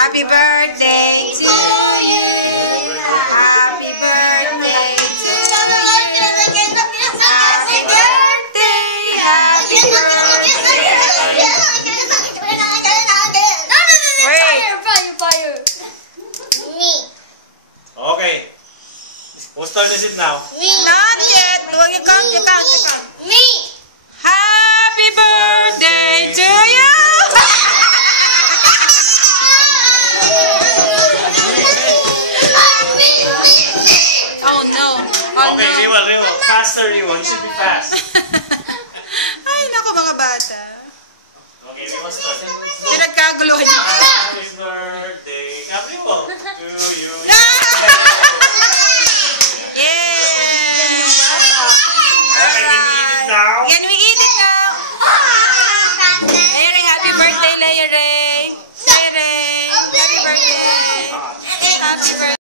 Happy birthday to you. Happy birthday to you. Happy birthday. Happy birthday. Wait. Fire. Me. Okay. We'll start this it now. Me. Not yet. Well, you count. Me. Happy birthday to you. Oh no. Okay, Riwa. Faster, Riwa. You should be fast. Ay, naku mga bata. Okay, Riwa, start. Pinagkaguluhan niyo. Happy birthday. Happy birthday to you. Yay! Okay, can we eat it now? Can we eat it now? Leia, happy birthday, Leia Ray. Leia Ray. Happy birthday. Happy birthday.